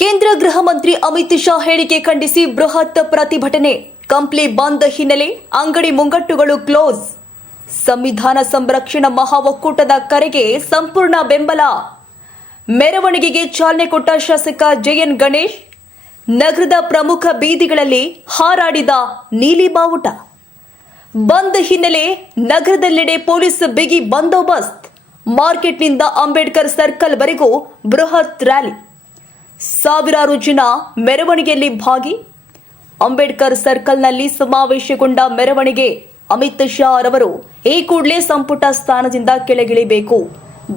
ಕೇಂದ್ರ ಗೃಹ ಮಂತ್ರಿ ಅಮಿತ್ ಶಾ ಹೇಳಿಕೆ ಖಂಡಿಸಿ ಬೃಹತ್ ಪ್ರತಿಭಟನೆ. ಕಂಪ್ಲಿ ಬಂದ್ ಹಿನ್ನೆಲೆ ಅಂಗಡಿ ಮುಂಗಟ್ಟುಗಳು ಕ್ಲೋಸ್. ಸಂವಿಧಾನ ಸಂರಕ್ಷಣಾ ಮಹಾ ಒಕ್ಕೂಟದ ಕರೆಗೆ ಸಂಪೂರ್ಣ ಬೆಂಬಲ. ಮೆರವಣಿಗೆಗೆ ಚಾಲನೆ ಕೊಟ್ಟ ಶಾಸಕ ಜೆಎನ್ ಗಣೇಶ್. ನಗರದ ಪ್ರಮುಖ ಬೀದಿಗಳಲ್ಲಿ ಹಾರಾಡಿದ ನೀಲಿ ಬಾವುಟ. ಬಂದ್ ಹಿನ್ನೆಲೆ ನಗರದೆಲ್ಲೆಡೆ ಪೊಲೀಸ್ ಬಿಗಿ ಬಂದೋಬಸ್ತ್. ಮಾರ್ಕೆಟ್ನಿಂದ ಅಂಬೇಡ್ಕರ್ ಸರ್ಕಲ್ ವರೆಗೂ ಬೃಹತ್ ರ್ಯಾಲಿ. ಸಾವಿರಾರು ಜನ ಮೆರವಣಿಗೆಯಲ್ಲಿ ಭಾಗಿ. ಅಂಬೇಡ್ಕರ್ ಸರ್ಕಲ್ನಲ್ಲಿ ಸಮಾವೇಶಗೊಂಡ ಮೆರವಣಿಗೆ. ಅಮಿತ್ ಶಾ ರವರು ಈ ಕೂಡಲೇ ಸಂಪುಟ ಸ್ಥಾನದಿಂದ ಕೆಳಗಿಳಿಬೇಕು.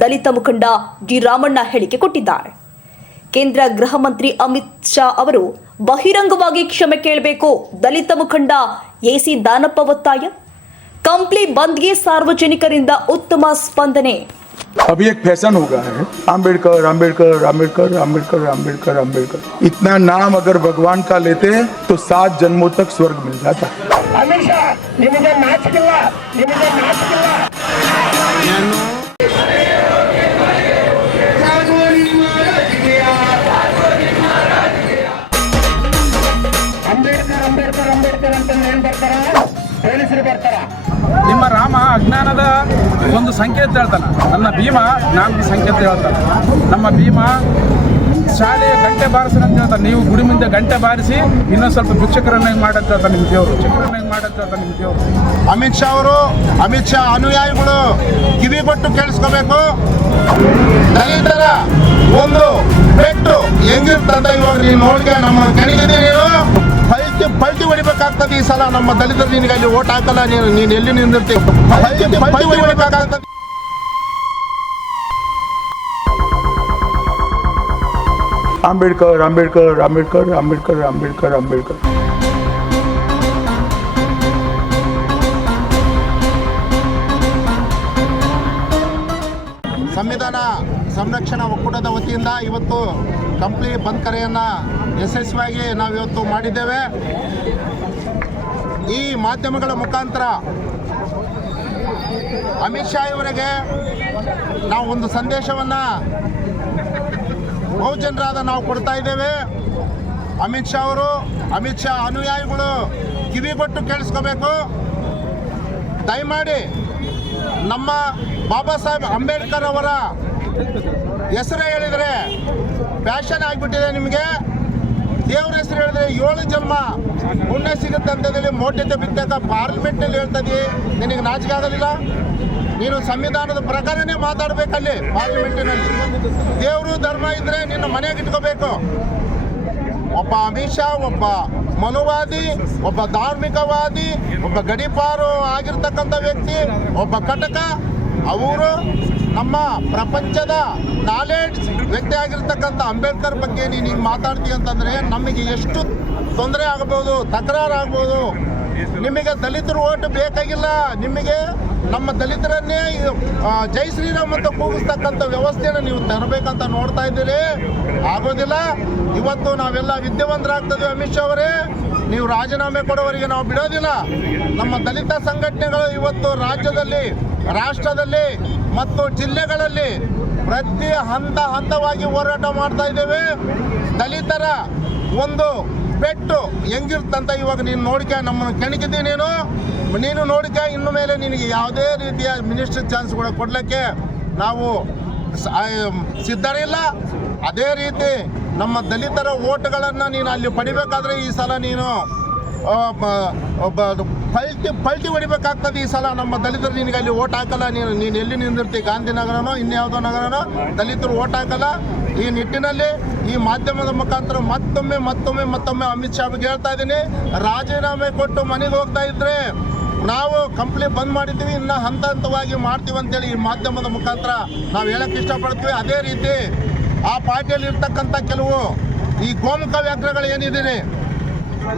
ದಲಿತ ಮುಖಂಡ ಡಿ ರಾಮಣ್ಣ ಹೇಳಿಕೆ ಕೊಟ್ಟಿದ್ದಾರೆ. ಕೇಂದ್ರ ಗೃಹ ಮಂತ್ರಿ ಅಮಿತ್ ಶಾ ಅವರು ಬಹಿರಂಗವಾಗಿ ಕ್ಷಮೆ ಕೇಳಬೇಕು. ದಲಿತ ಮುಖಂಡ ಎಸಿ ದಾನಪ್ಪ ಒತ್ತಾಯ. ಕಂಪ್ಲಿ ಬಂದ್ಗೆ ಸಾರ್ವಜನಿಕರಿಂದ ಉತ್ತಮ ಸ್ಪಂದನೆ. अभी एक फैशन हो गया है आम्बेडकर आम्बेडकर आम्बेडकर आम्बेडकर आम्बेडकर आम्बेडकर। इतना नाम अगर भगवान का लेते हैं तो 7 जन्मों तक स्वर्ग मिल जाता है। हमेशा निಮಗೆ ನಾಚಿಕಿಲ್ಲ. ಅಂಬೇಡ್ಕರ್ ಅಂತ ಏನ್ ಬರ್ತಾರ, ಪೊಲೀಸರು ಬರ್ತಾರ. ನಿಮ್ಮ ರಾಮ ಅಜ್ಞಾನದ ಒಂದು ಸಂಕೇತ ಹೇಳ್ತಾನೆ, ನನ್ನ ಭೀಮ ಜ್ಞಾನದ ಸಂಕೇತ ಹೇಳ್ತಾನೆ. ನಮ್ಮ ಭೀಮ ಶಾಲೆಯ ಗಂಟೆ ಬಾರಿಸ್ರಿ ಅಂತ ಹೇಳ್ತಾನೆ. ನೀವು ಗುಡಿ ಮುಂದೆ ಗಂಟೆ ಬಾರಿಸಿ ಇನ್ನೊಂದು ಸ್ವಲ್ಪ ಭಿಕ್ಷಕರನ್ನಾಗಿ ಮಾಡಂತ ಹೇಳ್ತಾನೆ ನಿಮ್ಮ ದೇವರು. ಅಮಿತ್ ಶಾ ಅನುಯಾಯಿಗಳು ಕಿವಿ ಕೊಟ್ಟು ಕೇಳಿಸ್ಕೋಬೇಕು. ದಲಿತರ ಒಂದು ಪೆಟ್ಟು ಹೆಂಗಿರ್ತಂತ ಇವಾಗ ನೀನು ನೋಡಿಗೆ ನಮ್ಮ ಕಣಿಗಿದ್ದೀನಿ. ನೀನು ಪಲ್ಟಿ ಹೊಡಿಬೇಕಾಗ್ತದೆ ಈ ಸಲ. ನಮ್ಮ ದಲಿತರು ನಿನಗೆ ಅಲ್ಲಿ ಓಟ್ ಹಾಕಲ್ಲ. ನೀನು ಎಲ್ಲಿ ನಿಂದಿರ್ತೀವಿ, ಪಲ್ಟಿ ಹೊಡಿಬೇಕಾಗ್ತದೆ. आम्बेडकर आम्बेडकर आम्बेडकर आम्बेडकर आम्बेडकर आम्बेडकर। ಸಂವಿಧಾನ ಸಂರಕ್ಷಣಾ ಒಕ್ಕೂಟದ ವತಿಯಿಂದ ಇವತ್ತು ಕಂಪ್ಲಿ ಬಂದ್ ಕರೆಯನ್ನು ಯಶಸ್ವಿಯಾಗಿ ನಾವು ಇವತ್ತು ಮಾಡಿದ್ದೇವೆ. ಈ ಮಾಧ್ಯಮಗಳ ಮುಖಾಂತರ ಅಮಿತ್ ಶಾ ಇವರಿಗೆ ನಾವು ಒಂದು ಸಂದೇಶವನ್ನು ಬಹುಜನರಾದ ನಾವು ಕೊಡ್ತಾ ಇದ್ದೇವೆ. ಅಮಿತ್ ಶಾ ಅನುಯಾಯಿಗಳು ಕಿವಿಗೊಟ್ಟು ಕೇಳಿಸ್ಕೋಬೇಕು. ದಯಮಾಡಿ ನಮ್ಮ ಬಾಬಾ ಸಾಹೇಬ್ ಅಂಬೇಡ್ಕರ್ ಅವರ ಹೆಸರು ಹೇಳಿದರೆ ಫ್ಯಾಷನ್ ಆಗಿಬಿಟ್ಟಿದೆ ನಿಮಗೆ. ದೇವ್ರ ಹೆಸರು ಹೇಳಿದ್ರೆ 7 ಜನ್ಮ ಪುಣ್ಯ ಸಿಗುತ್ತೆ ಅಂತೇಳಿ ಮೋಟೆ ಬಿದ್ದಾಗ ಪಾರ್ಲಿಮೆಂಟ್ನಲ್ಲಿ ಹೇಳ್ತದೆ. ನಿನಗೆ ನಾಚಿಕೆ ಆಗೋದಿಲ್ಲ? ನೀನು ಸಂವಿಧಾನದ ಪ್ರಕಾರನೇ ಮಾತಾಡಬೇಕಲ್ಲಿ ಪಾರ್ಲಿಮೆಂಟಿನಲ್ಲಿ. ದೇವರು ಧರ್ಮ ಇದ್ರೆ ನಿನ್ನ ಮನೆಗೆ ಇಟ್ಕೋಬೇಕು. ಒಬ್ಬ ಅಮಿತ್ ಶಾ ಒಬ್ಬ ಮನುವಾದಿ, ಒಬ್ಬ ಧಾರ್ಮಿಕವಾದಿ, ಒಬ್ಬ ಗಡೀಪಾರು ಆಗಿರ್ತಕ್ಕಂಥ ವ್ಯಕ್ತಿ, ಒಬ್ಬ ಕಟಕ. ಅವರು ನಮ್ಮ ಪ್ರಪಂಚದ ನಾಲೆಡ್ಜ್ ವ್ಯಕ್ತಿ ಆಗಿರ್ತಕ್ಕಂಥ ಅಂಬೇಡ್ಕರ್ ಬಗ್ಗೆ ನೀನು ಹಿಂಗೆ ಮಾತಾಡ್ತೀವಿ ಅಂತಂದರೆ ನಮಗೆ ಎಷ್ಟು ತೊಂದರೆ ಆಗಬಹುದು, ತಕರಾರು ಆಗ್ಬೋದು. ನಿಮಗೆ ದಲಿತರು ಓಟ್ ಬೇಕಾಗಿಲ್ಲ. ನಿಮಗೆ ನಮ್ಮ ದಲಿತರನ್ನೇ ಜೈ ಶ್ರೀರಾಮ್ ಅಂತ ಕೂಗಿಸ್ತಕ್ಕಂಥ ವ್ಯವಸ್ಥೆಯನ್ನು ನೀವು ತರಬೇಕಂತ ನೋಡ್ತಾ ಇದ್ದೀರಿ. ಆಗೋದಿಲ್ಲ. ಇವತ್ತು ನಾವೆಲ್ಲ ವಿದ್ಯಾವಂತರಾಗ್ತದೆ. ಅಮಿತ್ ಶಾ ಅವರೇ, ನೀವು ರಾಜೀನಾಮೆ ಕೊಡೋವರಿಗೆ ನಾವು ಬಿಡೋದಿಲ್ಲ. ನಮ್ಮ ದಲಿತ ಸಂಘಟನೆಗಳು ಇವತ್ತು ರಾಜ್ಯದಲ್ಲಿ, ರಾಷ್ಟ್ರದಲ್ಲಿ ಮತ್ತು ಜಿಲ್ಲೆಗಳಲ್ಲಿ ಪ್ರತಿ ಹಂತವಾಗಿ ಹೋರಾಟ ಮಾಡ್ತಾ ಇದ್ದೇವೆ. ದಲಿತರ ಒಂದು ಪೆಟ್ಟು ಹೆಂಗಿರ್ತಂತ ಇವಾಗ ನೀನು ನೋಡಿಕೆ ನಮ್ಮನ್ನು ಕೆಣಕಿದ್ದಿ. ನೀನು ನೋಡಿಕೆ ಇನ್ನು ಮೇಲೆ ನಿನಗೆ ಯಾವುದೇ ರೀತಿಯ ಮಿನಿಸ್ಟರ್ ಚಾನ್ಸ್ ಕೂಡ ಕೊಡಲಿಕ್ಕೆ ನಾವು ಸಿದ್ಧರಿಲ್ಲ. ಅದೇ ರೀತಿ ನಮ್ಮ ದಲಿತರ ಓಟ್ಗಳನ್ನು ನೀನು ಅಲ್ಲಿ ಪಡಿಬೇಕಾದ್ರೆ ಈ ಸಲ ನೀನು ಪಲ್ಟಿ ಹೊಡಿಬೇಕಾಗ್ತದೆ. ಈ ಸಲ ನಮ್ಮ ದಲಿತರು ನಿನಗೆ ಅಲ್ಲಿ ಓಟ್ ಹಾಕಲ್ಲ. ನೀನು ಎಲ್ಲಿ ನಿಂದಿರ್ತಿ, ಗಾಂಧಿನಗರನೋ ಇನ್ಯಾವುದೋ ನಗರನೋ, ದಲಿತರು ಓಟ್ ಹಾಕಲ್ಲ. ಈ ನಿಟ್ಟಿನಲ್ಲಿ ಈ ಮಾಧ್ಯಮದ ಮುಖಾಂತರ ಮತ್ತೊಮ್ಮೆ ಅಮಿತ್ ಶಾ ಬಗ್ಗೆ ಹೇಳ್ತಾ ಇದ್ದೀನಿ, ರಾಜೀನಾಮೆ ಕೊಟ್ಟು ಮನೆಗೆ ಹೋಗ್ತಾ ಇದ್ರೆ ನಾವು ಕಂಪ್ಲಿ ಬಂದ್ ಮಾಡಿದ್ದೀವಿ, ಇನ್ನು ಹಂತವಾಗಿ ಮಾಡ್ತೀವಿ ಅಂತೇಳಿ ಈ ಮಾಧ್ಯಮದ ಮುಖಾಂತರ ನಾವು ಹೇಳಕ್ಕೆ ಇಷ್ಟಪಡ್ತೀವಿ. ಅದೇ ರೀತಿ ಆ ಪಾರ್ಟಿಯಲ್ಲಿ ಇರ್ತಕ್ಕಂಥ ಕೆಲವು ಈ ಗೋಮುಖ ವ್ಯಾಘ್ರಗಳು ಏನಿದ್ದೀರಿ,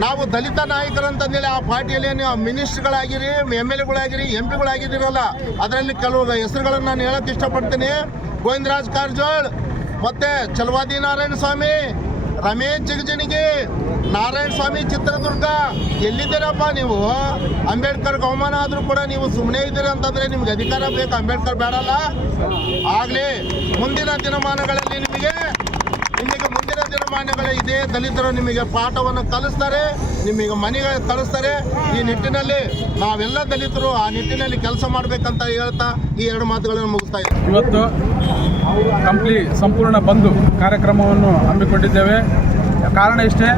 ನಾವು ದಲಿತ ನಾಯಕರಂತಂದೇಳಿ ಆ ಪಾರ್ಟಿಯಲ್ಲಿ ನೀವು ಮಿನಿಸ್ಟರ್ಗಳಾಗಿರಿ, MLAಗಳಾಗಿರಿ, MP ಗಳಾಗಿದ್ದೀರಲ್ಲ, ಅದರಲ್ಲಿ ಕೆಲವು ಹೆಸರುಗಳನ್ನು ನಾನು ಹೇಳಕ್ಕೆ ಇಷ್ಟಪಡ್ತೀನಿ. ಗೋವಿಂದರಾಜ್ ಕಾರಜೋಳ್, ಮತ್ತು ಚಲವಾದಿ ನಾರಾಯಣ ಸ್ವಾಮಿ, ರಮೇಶ್ ಜಿಗಜಿಣಗಿ, ನಾರಾಯಣ ಸ್ವಾಮಿ ಚಿತ್ರದುರ್ಗ. ಎಲ್ಲಿದ್ದೀರಪ್ಪ ನೀವು? ಅಂಬೇಡ್ಕರ್ಗೆ ಅವಮಾನ ಆದರೂ ಕೂಡ ನೀವು ಸುಮ್ಮನೆ ಇದ್ದೀರಿ ಅಂತಂದರೆ ನಿಮ್ಗೆ ಅಧಿಕಾರ ಬೇಕು. ಅಂಬೇಡ್ಕರ್ ಬೇಡಲ್ಲ. ಆಗಲಿ ಮುಂದಿನ ದಿನಮಾನಗಳಲ್ಲಿ ನಿಮಗೆ ಮುಂದಿನ ದಿನಮಾನಗಳೇ ಇದೇ ದಲಿತರು ನಿಮಗೆ ಪಾಠವನ್ನು ಕಲಿಸ್ತಾರೆ, ನಿಮಗೆ ಮನೆಗೆ ಕಳಿಸ್ತಾರೆ. ಈ ನಿಟ್ಟಿನಲ್ಲಿ ನಾವೆಲ್ಲ ದಲಿತರು ಆ ನಿಟ್ಟಿನಲ್ಲಿ ಕೆಲಸ ಮಾಡಬೇಕಂತ ಹೇಳ್ತಾ ಈ 2 ಮಾತುಗಳನ್ನು ಮುಗಿಸ್ತಾ ಇದ್ದೀನಿ. ಇವತ್ತು ಸಂಪೂರ್ಣ ಬಂಧು ಕಾರ್ಯಕ್ರಮವನ್ನು ಹಮ್ಮಿಕೊಂಡಿದ್ದೇವೆ. ಕಾರಣ ಇಷ್ಟೇ,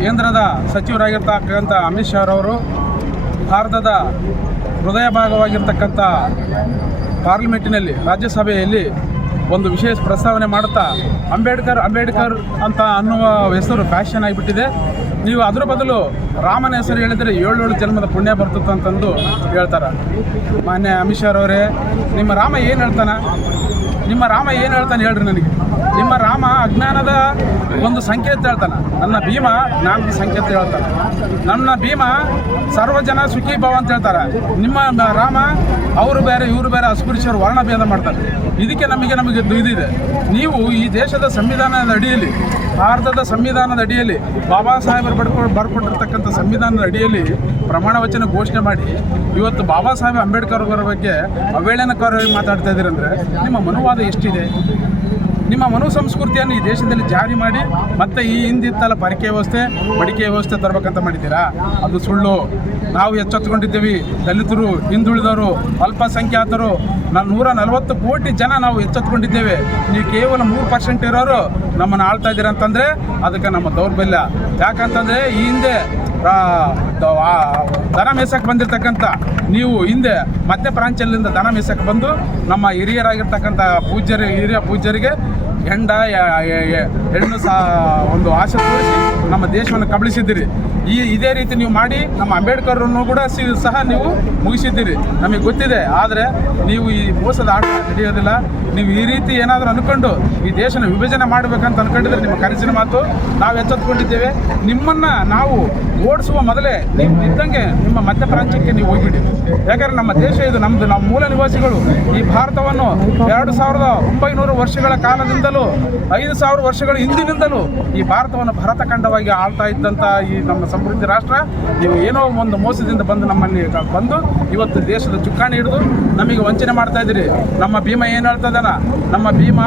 ಕೇಂದ್ರದ ಸಚಿವರಾಗಿರ್ತಕ್ಕಂಥ ಅಮಿತ್ ಶಾ ಅವರು ಭಾರತದ ಹೃದಯ ಭಾಗವಾಗಿರ್ತಕ್ಕಂಥ ಪಾರ್ಲಿಮೆಂಟಿನಲ್ಲಿ ರಾಜ್ಯಸಭೆಯಲ್ಲಿ ಒಂದು ವಿಶೇಷ ಪ್ರಸ್ತಾವನೆ ಮಾಡುತ್ತಾ ಅಂಬೇಡ್ಕರ್ ಅಂತ ಅನ್ನುವ ಹೆಸರು ಫ್ಯಾಷನ್ ಆಗಿಬಿಟ್ಟಿದೆ. ನೀವು ಅದರ ಬದಲು ರಾಮನ ಹೆಸರು ಹೇಳಿದರೆ 7 ಜನ್ಮದ ಪುಣ್ಯ ಬರ್ತಿತ್ತು ಅಂತಂದು ಹೇಳ್ತಾರೆ. ಮಾನ್ಯ ಅಮಿತ್ ಶಾ ಅವರೇ, ನಿಮ್ಮ ರಾಮ ಏನು ಹೇಳ್ತಾನೆ ಹೇಳ್ರಿ ನನಗೆ. ನಿಮ್ಮ ರಾಮ ಅಜ್ಞಾನದ ಒಂದು ಸಂಕೇತ ಹೇಳ್ತಾನೆ, ನನ್ನ ಭೀಮ ಜ್ಞಾನದ ಸಂಕೇತ ಹೇಳ್ತಾನೆ. ನನ್ನ ಭೀಮ ಸರ್ವಜನ ಸುಖಿ ಭವ ಅಂತ ಹೇಳ್ತಾರೆ. ನಿಮ್ಮ ರಾಮ ಅವರು ಬೇರೆ ಇವರು ಬೇರೆ ಅಸ್ಪೃಶ್ಯರು ವರ್ಣಭೇದ ಮಾಡ್ತಾರೆ. ಇದಕ್ಕೆ ನಮಗೆ ಇದಿದೆ. ನೀವು ಈ ದೇಶದ ಸಂವಿಧಾನದ ಅಡಿಯಲ್ಲಿ, ಭಾರತದ ಸಂವಿಧಾನದ ಅಡಿಯಲ್ಲಿ, ಬಾಬಾ ಸಾಹೇಬರು ಬರ್ಕೊಟ್ಟಿರ್ತಕ್ಕಂಥ ಸಂವಿಧಾನದ ಅಡಿಯಲ್ಲಿ ಪ್ರಮಾಣ ವಚನ ಘೋಷಣೆ ಮಾಡಿ ಇವತ್ತು ಬಾಬಾ ಸಾಹೇಬ್ ಅಂಬೇಡ್ಕರ್ ಅವರ ಬಗ್ಗೆ ಅವಹೇಳನಕಾರವಾಗಿ ಮಾತಾಡ್ತಾ ಇದ್ದೀರಿ ಅಂದರೆ ನಿಮ್ಮ ಮನುವಾದ ಎಷ್ಟಿದೆ? ನಿಮ್ಮ ಮನು ಸಂಸ್ಕೃತಿಯನ್ನು ಈ ದೇಶದಲ್ಲಿ ಜಾರಿ ಮಾಡಿ ಮತ್ತೆ ಈ ಹಿಂದಿತ್ತಲ್ಲ ಪರಕೆ ವ್ಯವಸ್ಥೆ ತರಬೇಕಂತ ಮಾಡಿದ್ದೀರಾ? ಅದು ಸುಳ್ಳು. ನಾವು ಎಚ್ಚೆತ್ತುಕೊಂಡಿದ್ದೀವಿ. ದಲಿತರು, ಹಿಂದುಳಿದವರು, ಅಲ್ಪಸಂಖ್ಯಾತರು, 140 ಕೋಟಿ ಜನ ನಾವು ಎಚ್ಚೆತ್ತುಕೊಂಡಿದ್ದೇವೆ. ನೀವು ಕೇವಲ 3% ಇರೋರು ನಮ್ಮನ್ನು ಆಳ್ತಾ ಇದ್ದೀರ ಅಂತಂದರೆ ಅದಕ್ಕೆ ನಮ್ಮ ದೌರ್ಬಲ್ಯ. ಯಾಕಂತಂದರೆ ಈ ಹಿಂದೆ ದನ ಮೇಸಕ್ಕೆ ಬಂದಿರತಕ್ಕಂಥ ನೀವು ಹಿಂದೆ ಮಧ್ಯ ಪ್ರಾಂತ್ಯದಿಂದ ದನ ಮೇಸಕ್ಕೆ ಬಂದು ನಮ್ಮ ಹಿರಿಯರಾಗಿರ್ತಕ್ಕಂಥ ಹಿರಿಯ ಪೂಜ್ಯರಿಗೆ ಹೆಣ್ಣು ಒಂದು ಆಸೆ ತೋರಿಸಿ ನಮ್ಮ ದೇಶವನ್ನು ಕಬಳಿಸಿದ್ದೀರಿ. ಇದೇ ರೀತಿ ನೀವು ಮಾಡಿ ನಮ್ಮ ಅಂಬೇಡ್ಕರ್ರನ್ನು ಕೂಡ ಸಹ ನೀವು ಮುಗಿಸಿದ್ದೀರಿ, ನಮಗೆ ಗೊತ್ತಿದೆ. ಆದರೆ ನೀವು ಈ ಮೋಸದ ಆಟ ನಡೆಯೋದಿಲ್ಲ. ನೀವು ಈ ರೀತಿ ಏನಾದರೂ ಅಂದ್ಕೊಂಡು ಈ ದೇಶನ ವಿಭಜನೆ ಮಾಡಬೇಕಂತ ಅಂದ್ಕೊಂಡಿದ್ರೆ ನಿಮ್ಮ ಕನಸಿನ ಮಾತು. ನಾವು ಎಚ್ಚೆತ್ತುಕೊಂಡಿದ್ದೇವೆ. ನಿಮ್ಮನ್ನು ನಾವು ಓಡಿಸುವ ಮೊದಲೇ ನೀವು ಇದ್ದಂಗೆ ನಿಮ್ಮ ಮಧ್ಯ ಪ್ರಾಂತ್ಯಕ್ಕೆ ನೀವು ಹೋಗ್ಬಿಡಿ. ಯಾಕಂದರೆ ನಮ್ಮ ದೇಶ ಇದು ನಮ್ಮದು. ನಮ್ಮ ಮೂಲ ನಿವಾಸಿಗಳು ಈ ಭಾರತವನ್ನು 2900 ವರ್ಷಗಳ ಕಾಲದಿಂದಲೂ 5000 ವರ್ಷಗಳ ಹಿಂದಿನಿಂದಲೂ ಈ ಭಾರತವನ್ನು ಭರತಖಂಡವಾಗಿ ಆಳ್ತಾ ಇದ್ದಂಥ ಈ ನಮ್ಮ ಸಮೃದ್ಧಿ ರಾಷ್ಟ್ರ, ನೀವು ಏನೋ ಒಂದು ಮೋಸದಿಂದ ಬಂದು ನಮ್ಮಲ್ಲಿ ಬಂದು ಇವತ್ತು ದೇಶದ ಚುಕ್ಕಾಣಿ ಹಿಡಿದು ನಮಗೆ ವಂಚನೆ ಮಾಡ್ತಾ ಇದ್ದೀರಿ. ನಮ್ಮ ಭೀಮ ಏನು ಹೇಳ್ತದಾನ, ನಮ್ಮ ಭೀಮ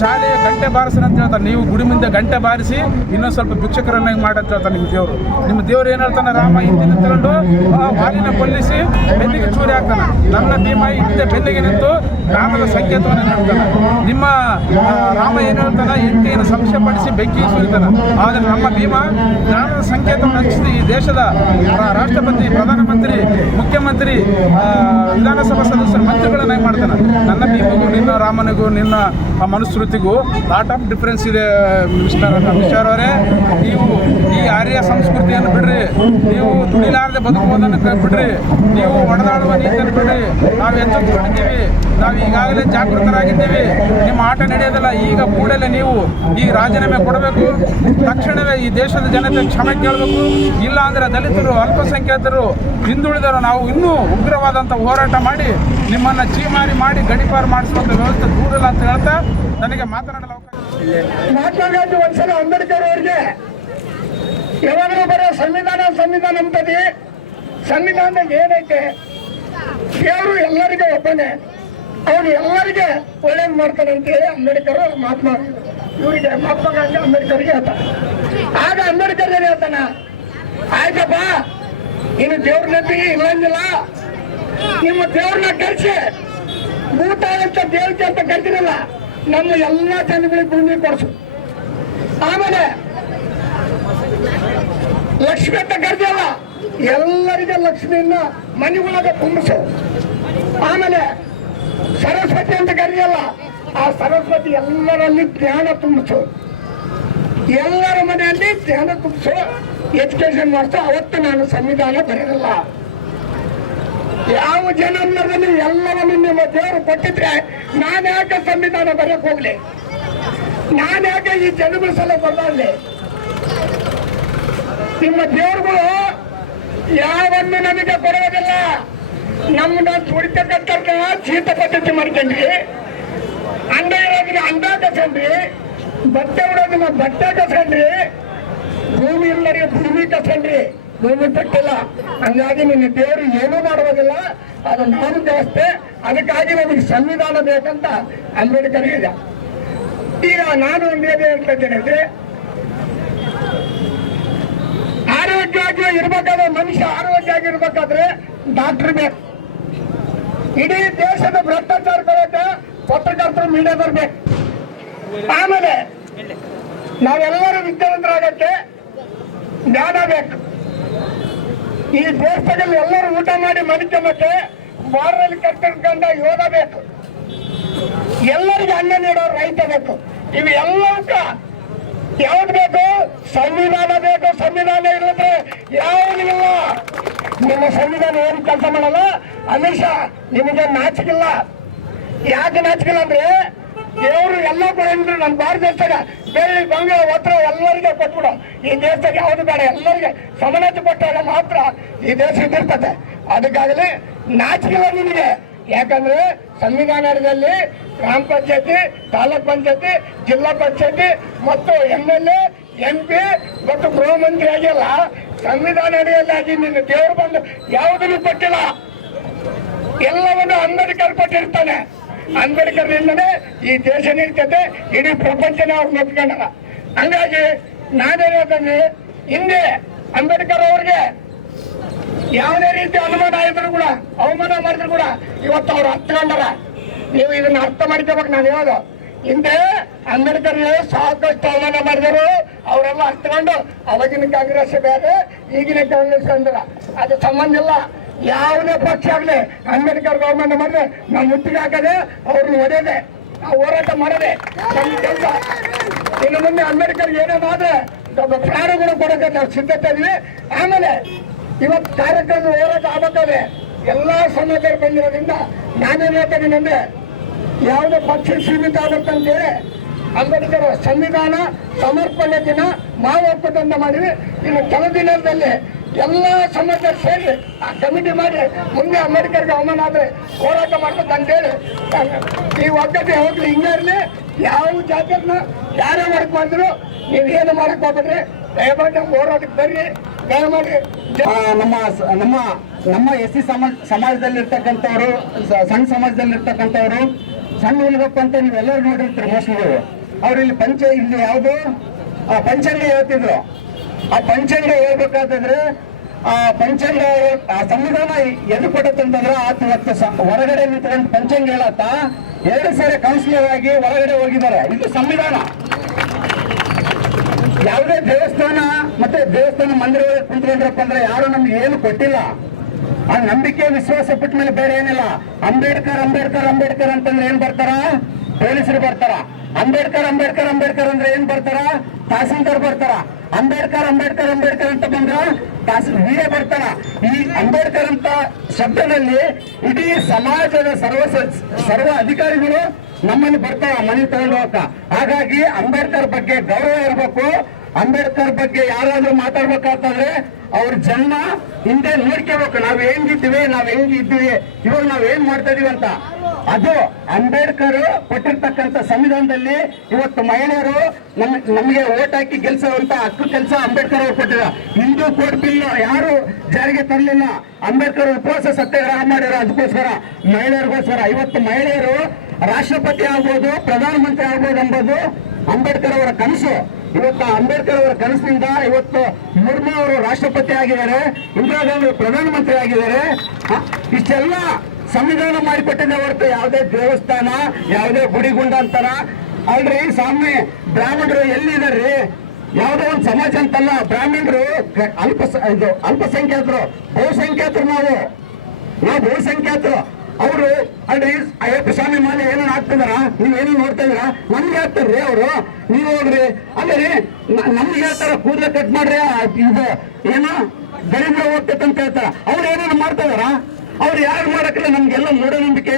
ಶಾಲೆಯ ಗಂಟೆ ಬಾರಿಸ್ರಿ ಅಂತ ಹೇಳ್ತಾರೆ. ನೀವು ಗುಡಿ ಮುಂದೆ ಗಂಟೆ ಬಾರಿಸಿ ಇನ್ನೊಂದು ಸ್ವಲ್ಪ ಭಿಕ್ಷಕರನ್ನಾಗಿ ಮಾಡಿ ಅಂತ ಹೇಳ್ತಾರೆ ನಿಮ್ಮ ದೇವರು ಏನು ಹೇಳ್ತಾನೆ? ರಾಮ ಹಿಂದಿನ ತಗೊಂಡು ವಾಲಿನ ಕೊಲ್ಲಿಸಿ ಬೆನ್ನಿಗೆ ಚೂರಿ ಹಾಕ್ತಾನೆ. ನನ್ನ ಭೀಮ ಹಿಂದೆ ಬೆನ್ನಿಗೆ ನಿಂತು ರಾಮದ ಸಂಕೇತವನ್ನು ಹೇಳ್ತಾನೆ. ನಿಮ್ಮ ರಾಮ ಏನು ಹೇಳ್ತಾನೆ? ಹೆಂಡತಿಯನ್ನು ಸಂಶಯಪಡಿಸಿ ಬೆಂಕಿ ಸುರಿತಾನೆ. ಆದರೆ ನಮ್ಮ ಭೀಮ ಜ್ಞಾನದ ಸಂಕೇತವನ್ನು ಹಂಚಿಸಿ ಈ ದೇಶದ ರಾಷ್ಟ್ರಪತಿ, ಪ್ರಧಾನಮಂತ್ರಿ, ಮುಖ್ಯಮಂತ್ರಿ, ವಿಧಾನಸಭಾ ಸದಸ್ಯರ ಮಂತ್ರಿಗಳನ್ನಾಗಿ ಮಾಡ್ತಾನೆ. ನನ್ನ ಭೀಮಗೂ ನಿನ್ನ ರಾಮನಿಗೂ ನಿನ್ನ ಮನುಸ್ಮೃತಿಗೂ ಲಾಟ್ ಆಫ್ ಡಿಫ್ರೆನ್ಸ್ ಇದೆ. ಮಿಸ್ಟರ್ ಅಮಿತ್ ಶಾ ಅವರೇ, ನೀವು ಈ ಆರ್ಯ ಸಂಸ್ಕೃತಿಯನ್ನು ಬಿಡ್ರಿ. ನೀವು ದುಡಿಲಾರದೆ ಬದುಕುವುದನ್ನು ಬಿಡ್ರಿ. ನೀವು ಒಡೆದಾಡುವ ನೀತಿಯನ್ನು ಬಿಡ್ರಿ. ನಾವು ಎಚ್ಚೆತ್ತುಕೊಂಡಿದ್ದೀವಿ. ನಾವು ಈಗಾಗಲೇ ಜಾಗೃತರಾಗಿದ್ದೀವಿ. ನಿಮ್ಮ ಆಟ ನಡೆಯೋದಿಲ್ಲ. ಈಗ ಕೂಡಲೇ ನೀವು ಈ ರಾಜೀನಾಮೆ ಕೊಡಬೇಕು. ತಕ್ಷಣವೇ ಈ ದೇಶದ ಜನತೆ ಕ್ಷಮೆ ಕೇಳಬೇಕು. ಇಲ್ಲ ಅಂದರೆ ದಲಿತರು, ಅಲ್ಪಸಂಖ್ಯಾತರು, ಹಿಂದುಳಿದರು ನಾವು ಇನ್ನೂ ಉಗ್ರವಾದಂಥ ಹೋರಾಟ ಮಾಡಿ ನಿಮ್ಮನ್ನು ಚೀಮಾರಿ ಮಾಡಿ ಗಡಿಪಾರು ಮಾಡಿಸುವಂಥ ವ್ಯವಸ್ಥೆ ದೂರಲ್ಲ ಅಂತ ಹೇಳ್ತಾ ನನಗೆ ಮಾತನಾಡಲು ಅವಕಾಶ. ಮಹಾತ್ಮ ಗಾಂಧಿ ಒಂದ್ಸಲ ಅಂಬೇಡ್ಕರ್ ಅವರಿಗೆ ಯಾವಾಗಲೂ ಬರೋ ಸಂವಿಧಾನ ಅಂತದೆ. ಸಂವಿಧಾನದಾಗ ಏನೈತೆ? ದೇವರು ಎಲ್ಲರಿಗೂ ಒಬ್ಬನೇ, ಅವನು ಎಲ್ಲರಿಗೆ ಒಳ್ಳೇದು ಮಾಡ್ತಾನೆ ಅಂತೇಳಿ ಅಂಬೇಡ್ಕರ್ ಮಹಾತ್ಮ ಗಾಂಧಿ ಅಂಬೇಡ್ಕರ್ಗೆ ಹೇಳ್ತಾನೆ. ಆಗ ಅಂಬೇಡ್ಕರ್ ಏನು ಹೇಳ್ತಾನ? ಆಯ್ತಪ್ಪ, ಇನ್ನು ದೇವ್ರ ನಂಬಿಕೆ ಇಲ್ಲಂದಿಲ್ಲ, ನಿಮ್ಮ ದೇವ್ರನ್ನ ಕರೆಸಿ ಭೂತ ಅಂತ ದೇವತೆ ಅಂತ ಕರಿತೀರಲ್ಲ, ನಮ್ಮ ಎಲ್ಲ ಜನಗಳಿಗೆ ಭೂಮಿ ಕೊಡಿಸು. ಆಮೇಲೆ ಲಕ್ಷ್ಮಿ ಅಂತ ಕರಿತೀಯಲ್ಲ, ಎಲ್ಲರಿಗೆ ಲಕ್ಷ್ಮಿಯನ್ನ ಮನೆಯೊಳಗ ತುಂಬಿಸು. ಆಮೇಲೆ ಸರಸ್ವತಿ ಅಂತ ಕರಿಯಲ್ಲ, ಆ ಸರಸ್ವತಿ ಎಲ್ಲರಲ್ಲಿ ಜ್ಞಾನ ತುಂಬಿಸು. ಎಲ್ಲರ ಮನೆಯಲ್ಲಿ ಜ್ಞಾನ ತುಂಬಿಸು, ಎಜುಕೇಶನ್ ಮಾಡಿಸು. ಅವತ್ತು ನಾನು ಸಂವಿಧಾನ ಬರೆಯಲ್ಲ. ಯಾವ ಜನ್ಮದಲ್ಲಿ ಎಲ್ಲವನ್ನು ನಿಮ್ಮ ದೇವರು ಕೊಟ್ಟಿದ್ರೆ ನಾನು ಯಾಕೆ ಸಂವಿಧಾನ ಬರೆಯಕ್ ಹೋಗ್ಲಿ? ನಾನು ಯಾಕೆ ಈ ಜನ್ಮಗಳ ಸಲ ಬರಲಿ? ನಿಮ್ಮ ದೇವರುಗಳು ಯಾವನ್ನು ನಮಗೆ ಕೊಡೋದಿಲ್ಲ. ನಮ್ಮನ್ನ ತುಡಿತಕ್ಕಂಥ ಶೀತ ಪದ್ಧತಿ ಮಾಡ್ಕೊಂಡ್ರಿ, ಅಂಡ ಇರೋದನ್ನ ಅಂಡ ಕಸ್ಕೊಂಡ್ರಿ, ಬಟ್ಟೆ ಉಡೋದನ್ನ ಬಟ್ಟೆ ಕಸ್ಕೊಂಡ್ರಿ, ಭೂಮಿ ಇಲ್ಲರಿಗೆ ಭೂಮಿ ಕಸ್ಕೊಂಡ್ರಿ, ಭೂಮಿ ಬಿಟ್ಟಿಲ್ಲ. ಹಂಗಾಗಿ ನಿನ್ನ ದೇವರು ಏನೂ ಮಾಡುವುದಿಲ್ಲ. ಅದು ನಾನು ಜಾಸ್ತಿ. ಅದಕ್ಕಾಗಿ ನಮಗೆ ಸಂವಿಧಾನ ಬೇಕಂತ ಅಂಬೇಡ್ಕರ್ ಹೇಳಿದ. ಈಗ ನಾನು ಒಂದೇನು ಹೇಳ್ತಾ ಇದ್ದೇನೆ ಅಂದ್ರೆ, ಆರೋಗ್ಯವಾಗಿ ಇರ್ಬೇಕಾದ್ರೆ ಮನುಷ್ಯ ಆರೋಗ್ಯವಾಗಿ ಇರ್ಬೇಕಾದ್ರೆ ಡಾಕ್ಟರ್ ಬೇಕು. ಇಡೀ ದೇಶದ ಭ್ರಷ್ಟಾಚಾರ ಕಳೆದ ಪತ್ರಕರ್ತರು ಮೀಡಿಯಾದವ್ರು ಬೇಕು. ಆಮೇಲೆ ನಾವೆಲ್ಲರೂ ವಿದ್ಯಾವಂತರಾಗಕ್ಕೆ ಜ್ಞಾನ ಬೇಕು. ಈ ದೇಶದಲ್ಲಿ ಎಲ್ಲರೂ ಊಟ ಮಾಡಿ ಮನಿಕಮ್ಮಕ್ಕೆ ವಾರದಲ್ಲಿ ಕಟ್ಟಿರ್ಕೊಂಡ ಯೋಗ ಬೇಕು. ಎಲ್ಲರಿಗೂ ಅನ್ನ ನೀಡೋ ರೈತ ಬೇಕು. ಇವು ಎಲ್ಲವಕ್ಕ ಯಾವ್ದು ಬೇಕು? ಸಂವಿಧಾನ ಬೇಕು. ಸಂವಿಧಾನ ಇಲ್ಲದ್ರೆ ಯಾವುದಿಲ್ಲ. ನಿಮ್ಮ ಸಂವಿಧಾನ ಏನು ಕೆಲಸ ಮಾಡಲ್ಲ. ಅಮಿತ್ ಶಾ ನಿಮಗೆ ನಾಚಿಕಿಲ್ಲ. ಯಾಕೆ ನಾಚಿಕಿಲ್ಲ ಅಂದ್ರೆ, ದೇವರು ಎಲ್ಲ ಕೊಡಂದ್ರೆ ನಮ್ಮ ಭಾರತ ದೇಶದಾಗ ಬೆಳ್ಳಿ ಬಂಗಾರ ಒತ್ತರ ಎಲ್ಲರಿಗೆ ಕೊಟ್ಬಿಡು. ಈ ದೇಶದಾಗ ಯಾವುದು ಬೇಡ, ಎಲ್ಲರಿಗೆ ಸಮಾನತೆ ಕೊಟ್ಟಾಗ ಮಾತ್ರ ಈ ದೇಶ ಇದಿರ್ತದೆ. ಅದಕ್ಕಾಗಲಿ ನಾಚಿಕಿಲ್ಲ ನಿಮಗೆ. ಯಾಕಂದ್ರೆ ಸಂವಿಧಾನದಲ್ಲಿ ಗ್ರಾಮ ಪಂಚಾಯತಿ, ತಾಲೂಕ್ ಪಂಚಾಯತಿ, ಜಿಲ್ಲಾ ಪಂಚಾಯತಿ ಮತ್ತು MLA, MP ಮತ್ತು ಗೃಹ ಮಂತ್ರಿ ಆಗಿಲ್ಲ. ಸಂವಿಧಾನ ಅಡಿಯಲ್ಲಿ ಆಗಿ ನಿನ್ನ ದೇವರು ಬಂದು ಯಾವುದನ್ನು ಕೊಟ್ಟಿಲ್ಲ. ಎಲ್ಲವನ್ನು ಅಂಬೇಡ್ಕರ್ ಕೊಟ್ಟಿರ್ತಾನೆ. ಅಂಬೇಡ್ಕರ್ನಿಂದನೇ ಈ ದೇಶ ನಿಲ್ತದೆ. ಇಡೀ ಪ್ರಪಂಚನೇ ಅವ್ರು ನೆತ್ಕೊಂಡಲ್ಲ. ಹಂಗಾಗಿ ನಾನೇನು ಹೇಳ್ತೇನೆ, ಹಿಂದೆ ಅಂಬೇಡ್ಕರ್ ಅವ್ರಿಗೆ ಯಾವುದೇ ರೀತಿ ಅನುಮಾನ ಆಯಿದ್ರು ಕೂಡ, ಅವಮಾನ ಮಾಡಿದ್ರು ಕೂಡ ಇವತ್ತು ಅವ್ರು ಹತ್ಕೊಂಡಾರ. ನೀವು ಇದನ್ನ ಅರ್ಥ ಮಾಡ್ಕೋಬೇಕು. ನಾನು ಹೇಳೋದು, ಹಿಂದೆ ಅಂಬೇಡ್ಕರ್ ಸಾಕಷ್ಟು ಅವಮಾನ ಮಾಡಿದರು. ಅವರೆಲ್ಲ ಹತ್ಕೊಂಡು ಅವಾಗಿನ ಕಾಂಗ್ರೆಸ್ ಬೇರೆ, ಈಗಿನ ಕಾಂಗ್ರೆಸ್ ಅಂದ್ರ ಅದು ಸಂಬಂಧ ಇಲ್ಲ. ಯಾವುದೇ ಪಕ್ಷ ಆಗಲಿ ಅಂಬೇಡ್ಕರ್ ಅವಮಾನ ಮಾಡಿದ್ರೆ ನಾವು ಮುತ್ತಿಗೆ ಹಾಕದೆ, ಅವ್ರನ್ನ ಹೊಡೆಯದೆ, ನಾವು ಹೋರಾಟ ಮಾಡದೆ ನಮ್ಮ ಕೆಲಸ. ಇನ್ನು ಮುಂದೆ ಅಂಬೇಡ್ಕರ್ ಏನೇನಾದ್ರೆ ಪ್ರಾಣಗಳು ಕೊಡೋಕೆ ನಾವು ಸಿದ್ಧತೆ ಇದೀವಿ. ಆಮೇಲೆ ಇವತ್ತು ಕಾರ್ಯಕ್ರಮ ಹೋರಾಟ ಆಗಬೇಕಾದ್ರೆ ಎಲ್ಲಾ ಸಮಾಜರು ಬಂದಿರೋದ್ರಿಂದ ನಾನೇನು ಹೇಳ್ತೀನಿ ಅಂದ್ರೆ, ಯಾವುದೇ ಪಕ್ಷ ಸೀಮಿತ ಆಗುತ್ತಂತೇಳಿ ಅಂಬೇಡ್ಕರ್ ಸಂವಿಧಾನ ಸಮರ್ಪಣೆ ದಿನ ನಾವು ಒಪ್ಪಂದ ಮಾಡಿವಿ. ಇನ್ನು ಕೆಲ ದಿನದಲ್ಲಿ ಎಲ್ಲ ಸಮಾಜರು ಸೇರಿ ಆ ಕಮಿಟಿ ಮಾಡಿ ಮುಂದೆ ಅಂಬೇಡ್ಕರ್ಗೆ ಅವಮಾನ ಆದ್ರೆ ಹೋರಾಟ ಮಾಡ್ಬೇಕು ಅಂತೇಳಿ ಈ ಒಗ್ಗಟ್ಟು ಹೋಗ್ಲಿ. ಹಿಂಗೆ ಇರಲಿ. ಯಾವ ಜಾತಿಯನ್ನ ಯಾರೇ ವರ್ಕ್ ಮಾಡಿದ್ರು ನೀವೇನು ಮಾಡಕ್ ಹೋಗ್ಬೇಡ್ರಿ. ದಯಮಾಡಿ ನಮ್ಮ ಹೋರಾಟಕ್ಕೆ ಬರ್ರಿ. ದಯಮಾಡಿ ನಮ್ಮ ನಮ್ಮ ನಮ್ಮ SC ಸಮಾಜದಲ್ಲಿರ್ತಕ್ಕಂಥವ್ರು, ಸಣ್ಣ ಸಮಾಜದಲ್ಲಿರ್ತಕ್ಕಂಥವ್ರು, ಸಣ್ಣ ಹುಲ್ಗಪ್ಪ ಅಂತ ನೀವೆಲ್ಲರೂ ನೋಡಿರ್ತೀರಿ ಮೋಸ್ಟ್ಲಿ. ಅವ್ರು ಇಲ್ಲಿ ಯಾವುದು ಪಂಚಾಂಗ ಹೇಳ್ತಿದ್ರು. ಆ ಪಂಚಾಂಗ ಹೇಳ್ಬೇಕಾದ್ರೆ ಆ ಪಂಚಾಂಗ ಸಂವಿಧಾನ ಎದು ಕೊಡತ್ತಂತಂದ್ರೆ ಇವತ್ತು ಹೊರಗಡೆ ನಿಂತ್ಕೊಂಡು ಪಂಚಾಂಗ ಹೇಳತ್ತ 2 ಸಾರಿ ಕೌನ್ಸಿಲರ್ ಆಗಿ ಹೊರಗಡೆ ಹೋಗಿದ್ದಾರೆ. ಇದು ಸಂವಿಧಾನ. ಯಾವುದೇ ದೇವಸ್ಥಾನ ಮತ್ತೆ ದೇವಸ್ಥಾನ ಮಂದಿರಗಳಿಗೆ ಕುಂತ್ಕೊಂಡ್ರಪ್ಪ ಅಂದ್ರೆ ಯಾರು ನಮ್ಗೆ ಏನು ಕೊಟ್ಟಿಲ್ಲ. ಆ ನಂಬಿಕೆ ವಿಶ್ವಾಸ ಬಿಟ್ಟ ಮೇಲೆ ಬೇರೆ ಏನಿಲ್ಲ. ಅಂಬೇಡ್ಕರ್ ಅಂಬೇಡ್ಕರ್ ಅಂಬೇಡ್ಕರ್ ಅಂತಂದ್ರೆ ಏನ್ ಬರ್ತಾರ? ಪೊಲೀಸರು ಬರ್ತಾರ. ಅಂಬೇಡ್ಕರ್ ಅಂಬೇಡ್ಕರ್ ಅಂಬೇಡ್ಕರ್ ಅಂದ್ರೆ ಏನ್ ಬರ್ತಾರ? ತಹಸೀಲ್ದಾರ್ ಬರ್ತಾರ. ಅಂಬೇಡ್ಕರ್ ಅಂಬೇಡ್ಕರ್ ಅಂಬೇಡ್ಕರ್ ಅಂತ ಬಂದ್ರ ವಿಎ ಬರ್ತಾರ. ಈ ಅಂಬೇಡ್ಕರ್ ಅಂತ ಶಬ್ದದಲ್ಲಿ ಇಡೀ ಸಮಾಜದ ಸರ್ವ ಅಧಿಕಾರಿಗಳು ನಮ್ಮಲ್ಲಿ ಬರ್ತಾವ ಮನೆ ತಗೊಂಡು ಹೋಗಕ್ಕ. ಹಾಗಾಗಿ ಅಂಬೇಡ್ಕರ್ ಬಗ್ಗೆ ಗೌರವ ಇರಬೇಕು. ಅಂಬೇಡ್ಕರ್ ಬಗ್ಗೆ ಯಾರಾದ್ರೂ ಮಾತಾಡ್ಬೇಕಾದ್ರೆ ಅವ್ರ ಜನ್ಮ ಹಿಂದೆ ನೋಡ್ಕೋಬೇಕು. ನಾವ್ ಹೆಂಗಿದ್ವಿ, ಇವಾಗ ನಾವ್ ಏನ್ ಮಾಡ್ತಾ ಇದೀವಿ ಅಂತ. ಅದು ಅಂಬೇಡ್ಕರ್ ಕೊಟ್ಟಿರ್ತಕ್ಕಂಥ ಸಂವಿಧಾನದಲ್ಲಿ ಇವತ್ತು ಮಹಿಳೆಯರು ನಮಗೆ ಓಟ್ ಹಾಕಿ ಗೆಲ್ಸುವಂತ ಹಕ್ಕು ಕೆಲಸ ಅಂಬೇಡ್ಕರ್ ಅವರು ಕೊಟ್ಟಿಲ್ಲ. ಹಿಂದೂ ಕೋಡ್ ಬಿಲ್ ಯಾರು ಜಾರಿಗೆ ತರಲಿಲ್ಲ. ಅಂಬೇಡ್ಕರ್ ಉಪವಾಸ ಸತ್ಯಾಗ್ರಹ ಮಾಡ್ಯಾರ. ಅದಕ್ಕೋಸ್ಕರ ಮಹಿಳೆಯರಿಗೋಸ್ಕರ ಇವತ್ತು ಮಹಿಳೆಯರು ರಾಷ್ಟ್ರಪತಿ ಆಗ್ಬೋದು, ಪ್ರಧಾನಮಂತ್ರಿ ಆಗ್ಬೋದು ಎಂಬುದು ಅಂಬೇಡ್ಕರ್ ಅವರ ಕನಸು. ಇವತ್ತು ಅಂಬೇಡ್ಕರ್ ಅವರ ಕನಸಿನಿಂದ ಇವತ್ತು ಮುರ್ಮು ಅವರು ರಾಷ್ಟ್ರಪತಿ ಆಗಿದ್ದಾರೆ, ಇಂದಿರಾ ಗಾಂಧಿ ಪ್ರಧಾನಮಂತ್ರಿ ಆಗಿದ್ದಾರೆ. ಇಷ್ಟೆಲ್ಲ ಸಂವಿಧಾನ ಮಾಡಿಕೊಟ್ಟಿದೆ ಹೊರತು ಯಾವುದೇ ದೇವಸ್ಥಾನ, ಯಾವುದೇ ಗುಡಿಗುಂಡ ಅಂತಾರ ಅಲ್ರಿ. ಸ್ವಾಮಿ ಬ್ರಾಹ್ಮಣರು ಎಲ್ಲಿದಾರ್ರಿ? ಯಾವುದೋ ಒಂದು ಸಮಾಜ ಅಂತಲ್ಲ. ಬ್ರಾಹ್ಮಣರು ಅಲ್ಪಸಂಖ್ಯಾತರು, ಬಹುಸಂಖ್ಯಾತರು. ನಾವು ಬಹುಸಂಖ್ಯಾತರು. ಅವರು ಅಲ್ರಿ ಅಯ್ಯಪ್ಪ ಸ್ವಾಮಿ ಮಾಲೆ ಏನೇನು ಹಾಕ್ತಿದಾರ? ನೀವೇನು ನೋಡ್ತಾ ಇದ್ರ? ನಮ್ಗೆ ಹಾಕ್ತಾರ್ರಿ ಅವರು. ನೀವು ಹೋಗ್ರಿ ಅಲ್ಲರಿ ನಮ್ಗೆ ಹೇಳ್ತಾರ ಕೂದಲ ಕಟ್ ಮಾಡ್ರಿ, ಇದು ಏನೋ ದರಿದ್ರ ಹೋಗ್ತೈತೆ ಅಂತ ಹೇಳ್ತಾರ. ಅವ್ರು ಏನೇನು ಮಾಡ್ತಾ ಇದಾರ? ಅವ್ರು ಯಾರು ಮಾಡಕ್ಕಿಲ್ಲ. ನಮ್ಗೆಲ್ಲ ಮೂಢನಂಬಿಕೆ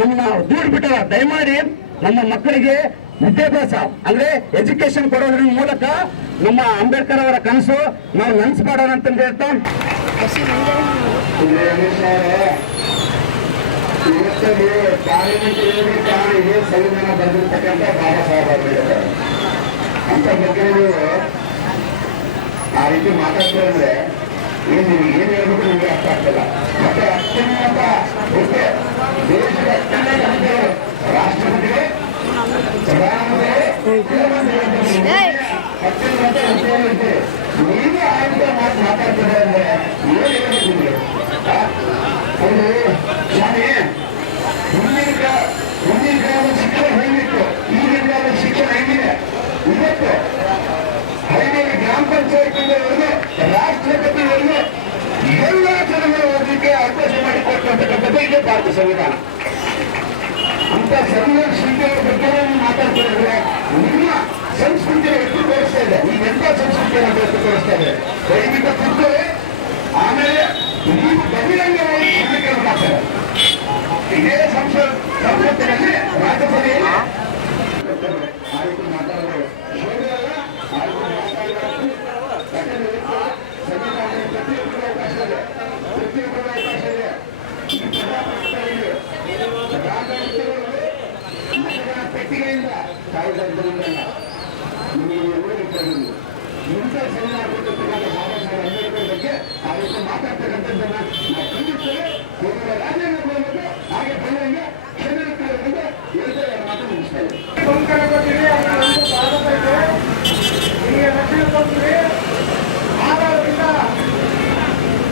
ನಮ್ಮ ದೂರ ಬಿಟ್ಟಾರ. ದಯಮಾಡಿ ನಮ್ಮ ಮಕ್ಕಳಿಗೆ ವಿದ್ಯಾಭ್ಯಾಸ ಅಂದ್ರೆ ಎಜುಕೇಶನ್ ಕೊಡೋದ್ರ ಮೂಲಕ ನಮ್ಮ ಅಂಬೇಡ್ಕರ್ ಅವರ ಕನಸು ನಾವು ನೆನ್ಸ್ಬೇಡೋಣ ಅಂತಂದು ಹೇಳ್ತಾ ಇವತ್ತು ಪಾರ್ಲಿಮೆಂಟ್ ಇದೇ ಸಂವಿಧಾನ ಬರೆದಿರ್ತಕ್ಕಂಥ ಬಾಬಾ ಸಾಹೇಬ್ ಅಂಬೇಡ್ಕರ್ ಅಂತ ಬಗ್ಗೆ ನೀವು ಆ ರೀತಿ ಮಾತಾಡ್ತಿದ್ರೆ ನಿಮ್ಗೆ ಏನ್ ಹೇಳ್ಬೇಕು ನಿಮ್ಗೆ ಅರ್ಥ ಆಗ್ತಲ್ಲ. ಮತ್ತೆ ಅತ್ಯುನ್ನತ ಹುದ್ದೆ ದೇಶದ ಅತ್ಯುನ್ನತ ಹುದ್ದೆ ರಾಷ್ಟ್ರಪತಿ, ಪ್ರಧಾನಮಂತ್ರಿ ನೀವೇ ಆಯ್ತು ಮಾತಾಡ್ತಿದ್ರೆ ಅಂದ್ರೆ ಏನು ಹೇಳ್ತೀನಿ ಸ್ವಾಮಿ, ಮುಂದಿನ ಕಾಲದ ಶಿಕ್ಷಣ ಹೇಗಿತ್ತು, ಈಗಿನ ಕಾಲದ ಶಿಕ್ಷಣ ಹೇಗಿದೆ. ಇವತ್ತು ಹಳ್ಳಿಯಲ್ಲಿ ಗ್ರಾಮ ಪಂಚಾಯತ್ವರೆಗೂ ರಾಷ್ಟ್ರಪತಿವರೆಗೂ ಎಲ್ಲ ಜನಗಳು ಓದಲಿಕ್ಕೆ ಅವಕಾಶ ಮಾಡಿಕೊಟ್ಟಂತಕ್ಕಂಥದ್ದು ಇದೆ ಭಾರತ ಸಂವಿಧಾನ. ಅಂತ ಸಂವಿಧಾನ ಶಿಲ್ಪಿಗಳ ಬಗ್ಗೆ ಮಾತಾಡ್ತಿದ್ರೆ ನಿಮ್ಮ ಸಂಸ್ಕೃತಿಯ ಎತ್ತು ತೋರಿಸ್ತಾ ಇದೆ. ಈಗ ಎಂತ ಸಂಸ್ಕೃತಿಯನ್ನು ಎತ್ತು ತೋರಿಸ್ತಾ ಇದೆ. ದೈವಿಕ ಕೂತ್ಕೊಳ್ಳಿ, ಆಮೇಲೆ ನೀವು ಬಹಿರಂಗವಾಗಿ ಖಂಡಿಕೆಯನ್ನು ಮಾಡ್ತಾರೆ. ಇದೇ ಸಂಸತ್ತಿನಲ್ಲಿ ರಾಜ್ಯಸಭೆಯಲ್ಲಿ ಆಯ್ತು ಮಾತಾಡೋದು ಶೋಧೆಯಲ್ಲ, ಆಯ್ತು ಮಾತಾಡಬಾರ್ದು. ಸಂವಿಧಾನದ ಪ್ರತಿಯೊಬ್ಬರಿಗೂ ಅವಕಾಶ ಇದೆ, ಪ್ರತಿಯೊಬ್ಬರಿಗೂ ಅವಕಾಶ ಇದೆ. ಈ ಪ್ರಜಾಪ್ರಭುತ್ವದಲ್ಲಿ ರಾಜಕಾರಣಿಗಳು ಮತಗಳ ಪೆಟ್ಟಿಗೆಯಿಂದ ಕಾಯ್ದಿದ್ದರಿಂದಲ್ಲ, ಇಂಥ ಸಂವಿಧಾನ ಕೊಟ್ಟಿರ್ತಕ್ಕಂಥ ಬಾಬಾ ಸಾಹೇಬ್ ಅಂಬೇಡ್ಕರ್ ಬಗ್ಗೆ ಆ ರೀತಿ ಮಾತಾಡ್ತಕ್ಕಂಥದ್ದನ್ನ ನಾವು ಖಂಡಿಸ್ತೇವೆ. ಕೇವಲ ರಾಜೀನಾಮೆ ಕೊಡಬೇಕು, ಹಾಗೆ ಬಂದಂಗೆ ಕ್ಷಮೆಯಾಗಿ ಹೇಳ್ತಾರೆ ಮಾತು ಮುಗಿಸ್ತೇವೆ. ಸಂಸ್ಕಾರ ಕೊಟ್ಟಿರಿ, ಅವರಿಗೆ ಸ್ವಾಗತ ಇದೆ. ನಿಮಗೆ ರಕ್ಷಣೆ ಕೊಡ್ತೀವಿ. ಆಧಾರದಿಂದ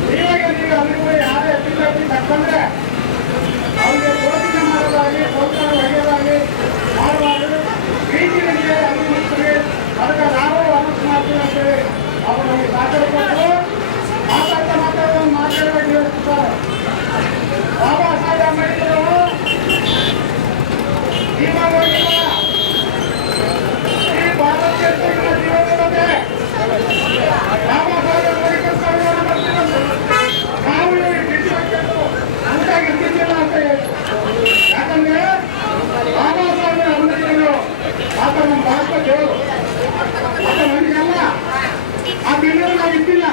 ನೀವಾಗ ನೀವು ಅಲ್ಲಿಗೂ ಯಾರೇ ಅತಿಥಿ ತಕ್ಕಂದ್ರೆ ಅವ್ರಿಗೆ ಘೋಷಣೆ ಮಾಡೋದಾಗಿ, ಸಂಸ್ಕಾರ ಒಗೆಯೋದಾಗಿ ಮಾಡುವಾಗ ಪ್ರೀತಿಯಲ್ಲಿ ಅನುಮತಿಸ್ತೀವಿ. ಅದಕ್ಕೆ ನಾವು ಅನುಮತಿ ಮಾಡ್ತೀವಿ ಅಂತೇಳಿ ಅವರು ನಮಗೆ ದಾಖಲೆ ಕೊಟ್ಟು ಮಾತಾಡಬೇಕು ಹೇಳ್ತಿದ್ದಾರೆ. ಬಾಬಾ ಸಾಹೇಬ್ ಅಂಬೇಡ್ಕರ್ ಅವರು ಜೀವನವಾಗಿಲ್ಲ, ಈ ಭಾರತೀಯ ಜೀವನವಿದೆ. ಬಾಬಾ ಸಾಹೇಬ್ ಅಂಬೇಡ್ಕರ್ ಸಾಹೇಬರು ಬರ್ತಿರೋದು ನಾವು ಅಂತಾಗಿ ಇರ್ತಿದ್ದಿಲ್ಲ ಅಂತ ಹೇಳಿ. ಯಾಕಂದ್ರೆ ಬಾಬಾ ಸಾಹೇಬ್ ಅಂಬೇಡ್ಕರ್ ಆತ ನಮ್ಮ ಭಾರತ ದೇವರು, ಆತ ನಮಗೆಲ್ಲ ಆ ಬಿಲ್ಲು ನಾವು ಇದ್ದಿಲ್ಲ.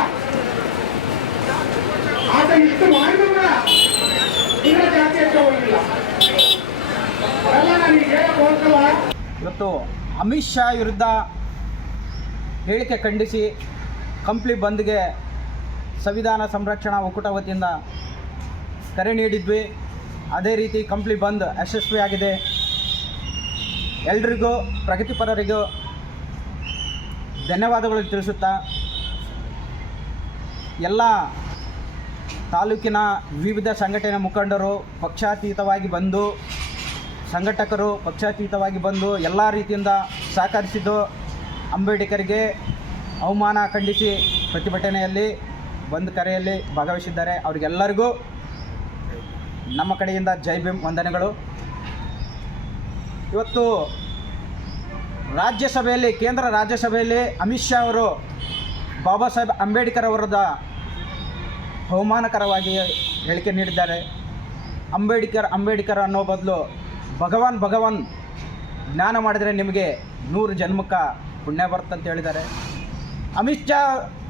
ಆತ ಇಷ್ಟು ಮಾಡಿದ್ರು ಕೂಡ ಇನ್ನೂ ಜಾತಿ ಹೆಚ್ಚು ಹೋಗಿಲ್ಲ. ಅದೆಲ್ಲ ನನಗೆ ಹೇಳಕ್ ಹೋಗ್ತಲ್ಲ. ಇವತ್ತು ಅಮಿತ್ ಶಾ ವಿರುದ್ಧ ಹೇಳಿಕೆ ಖಂಡಿಸಿ ಕಂಪ್ಲಿ ಬಂದ್ಗೆ ಸಂವಿಧಾನ ಸಂರಕ್ಷಣಾ ಒಕ್ಕೂಟ ವತಿಯಿಂದ ಕರೆ ನೀಡಿದ್ವಿ. ಅದೇ ರೀತಿ ಕಂಪ್ಲಿ ಬಂದ್ ಯಶಸ್ವಿಯಾಗಿದೆ. ಎಲ್ರಿಗೂ, ಪ್ರಗತಿಪರರಿಗೂ ಧನ್ಯವಾದಗಳು ತಿಳಿಸುತ್ತಾ, ಎಲ್ಲ ತಾಲೂಕಿನ ವಿವಿಧ ಸಂಘಟನೆ ಮುಖಂಡರು ಪಕ್ಷಾತೀತವಾಗಿ ಬಂದು, ಸಂಘಟಕರು ಪಕ್ಷಾತೀತವಾಗಿ ಬಂದು ಎಲ್ಲ ರೀತಿಯಿಂದ ಸಹಕರಿಸಿದ್ದು, ಅಂಬೇಡ್ಕರ್ಗೆ ಅವಮಾನ ಖಂಡಿಸಿ ಪ್ರತಿಭಟನೆಯಲ್ಲಿ ಬಂದ್ ಕರೆಯಲ್ಲಿ ಭಾಗವಹಿಸಿದ್ದಾರೆ. ಅವರಿಗೆಲ್ಲರಿಗೂ ನಮ್ಮ ಕಡೆಯಿಂದ ಜೈ ಭೀಮ್ ವಂದನೆಗಳು. ಇವತ್ತು ರಾಜ್ಯಸಭೆಯಲ್ಲಿ, ಕೇಂದ್ರ ರಾಜ್ಯಸಭೆಯಲ್ಲಿ ಅಮಿತ್ ಶಾ ಅವರು ಬಾಬಾ ಸಾಹೇಬ್ ಅಂಬೇಡ್ಕರ್ ಅವರದ ಅವಮಾನಕರವಾಗಿ ಹೇಳಿಕೆ ನೀಡಿದ್ದಾರೆ. ಅಂಬೇಡ್ಕರ್ ಅನ್ನೋ ಬದಲು ಭಗವಾನ್ ಜ್ಞಾನ ಮಾಡಿದರೆ ನಿಮಗೆ 100 ಜನ್ಮಕ್ಕೆ ಪುಣ್ಯ ಬರುತ್ತಂತ ಹೇಳಿದ್ದಾರೆ. ಅಮಿತ್ ಶಾ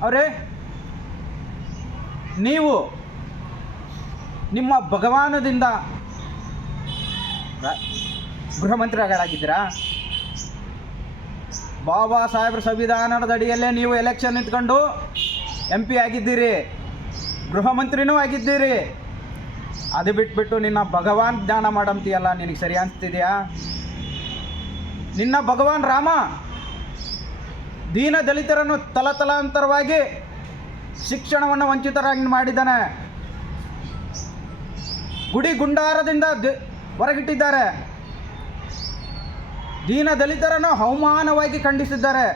ಅವರೇ, ನೀವು ನಿಮ್ಮ ಭಗವಾನದಿಂದ ಗೃಹ ಮಂತ್ರಿಗಳಾಗಿದ್ದೀರಾ. ಬಾಬಾ ಸಾಹೇಬ್ರ ಸಂವಿಧಾನದ ಅಡಿಯಲ್ಲೇ ನೀವು ಎಲೆಕ್ಷನ್ ನಿಂತ್ಕೊಂಡು MP ಆಗಿದ್ದೀರಿ, ಗೃಹ ಮಂತ್ರಿನೂ ಆಗಿದ್ದೀರಿ. ಅದು ಬಿಟ್ಬಿಟ್ಟು ನಿನ್ನ ಭಗವಾನ್ ಜ್ಞಾನ ಮಾಡಂತೀಯಲ್ಲ, ನಿನಗೆ ಸರಿ ಅನಿಸ್ತಿದೆಯಾ? ನಿನ್ನ ಭಗವಾನ್ ರಾಮ ದೀನ ದಲಿತರನ್ನು ತಲತಲಾಂತರವಾಗಿ ಶಿಕ್ಷಣವನ್ನು ವಂಚಿತರಾಗಿ ಮಾಡಿದ್ದಾನೆ. ಗುಡಿ ಗುಂಡಾರದಿಂದ ಹೊರಗಿಟ್ಟಿದ್ದಾರೆ. ದೀನ ದಲಿತರನ್ನು ಅವಮಾನವಾಗಿ ಖಂಡಿಸಿದ್ದಾರೆ.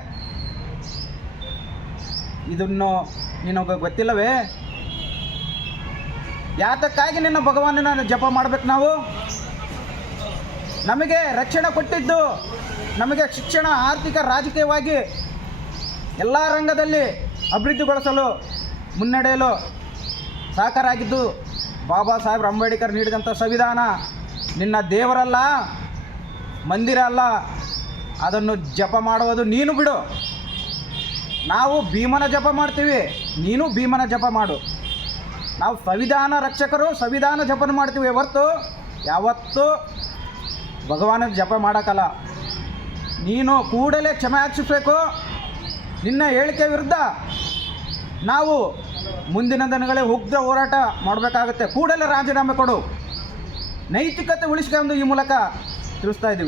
ಇದನ್ನು ನಿನಗೆ ಗೊತ್ತಿಲ್ಲವೇ? ಯಾತಕ್ಕಾಗಿ ನಿನ್ನ ಭಗವಾನನ ಜಪ ಮಾಡಬೇಕು? ನಾವು ನಮಗೆ ರಕ್ಷಣೆ ಕೊಟ್ಟಿದ್ದು, ನಮಗೆ ಶಿಕ್ಷಣ, ಆರ್ಥಿಕ, ರಾಜಕೀಯವಾಗಿ ಎಲ್ಲ ರಂಗದಲ್ಲಿ ಅಭಿವೃದ್ಧಿಗೊಳಿಸಲು ಮುನ್ನಡೆಯಲು ಸಹಕಾರ ಆಗಿದ್ದು ಬಾಬಾ ಸಾಹೇಬ್ ಅಂಬೇಡ್ಕರ್ ನೀಡಿದಂಥ ಸಂವಿಧಾನ. ನಿನ್ನ ದೇವರಲ್ಲ, ಮಂದಿರ ಅಲ್ಲ. ಅದನ್ನು ಜಪ ಮಾಡುವುದು ನೀನು ಬಿಡು. ನಾವು ಭೀಮನ ಜಪ ಮಾಡ್ತೀವಿ, ನೀನು ಭೀಮನ ಜಪ ಮಾಡು. ನಾವು ಸಂವಿಧಾನ ರಕ್ಷಕರು, ಸಂವಿಧಾನ ಜಪನ ಮಾಡ್ತೀವಿ ಹೊರತು ಯಾವತ್ತೂ ಭಗವಾನನ ಜಪ ಮಾಡೋಕ್ಕಲ್ಲ. ನೀನು ಕೂಡಲೇ ಕ್ಷಮೆ ಯಾಚಿಸಬೇಕು. ನಿನ್ನ ಹೇಳಿಕೆ ವಿರುದ್ಧ ನಾವು ಮುಂದಿನ ದಿನಗಳೇ ಉಗ್ರ ಹೋರಾಟ ಮಾಡಬೇಕಾಗುತ್ತೆ. ಕೂಡಲೇ ರಾಜೀನಾಮೆ ಕೊಡು. ನೈತಿಕತೆ ಉಳಿಸ್ಕೊಂಡು ಈ ಮೂಲಕ ತಿಳಿಸ್ತಾ ಇದ್ದೀವಿ.